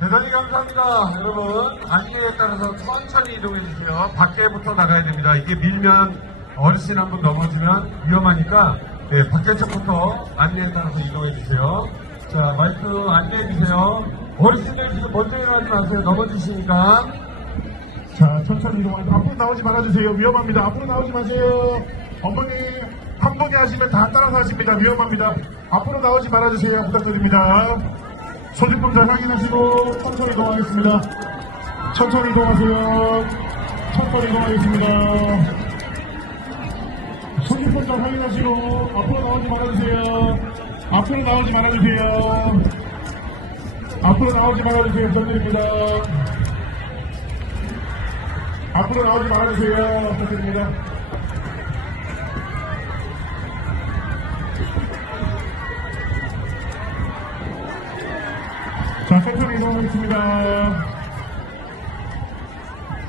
대단히 감사합니다. 여러분, 안내에 따라서 천천히 이동해 주세요. 밖에부터 나가야 됩니다. 이게 밀면 어르신 한 분 넘어지면 위험하니까 네, 밖에 쪽부터 안내에 따라서 이동해 주세요. 자, 마이크 안내해 주세요. 어르신들 지금 먼저 일어나지 마세요. 넘어지시니까. 자, 천천히 이동하세요. 앞으로 나오지 말아주세요. 위험합니다. 앞으로 나오지 마세요. 어머니, 한 분이 하시면 다 따라서 하십니다. 위험합니다. 앞으로 나오지 말아주세요. 부탁드립니다. 소지품 잘 확인하시고, 천천히 이동하겠습니다. 천천히 이동하세요. 천천히 이동하겠습니다. 소지품 잘 확인하시고, 앞으로 나오지 말아주세요. 앞으로 나오지 말아주세요. 앞으로 나오지 말아주세요. 부탁드립니다. 앞으로 나오지 말아주세요. 부탁드립니다. 자, 천천히 이동하겠습니다.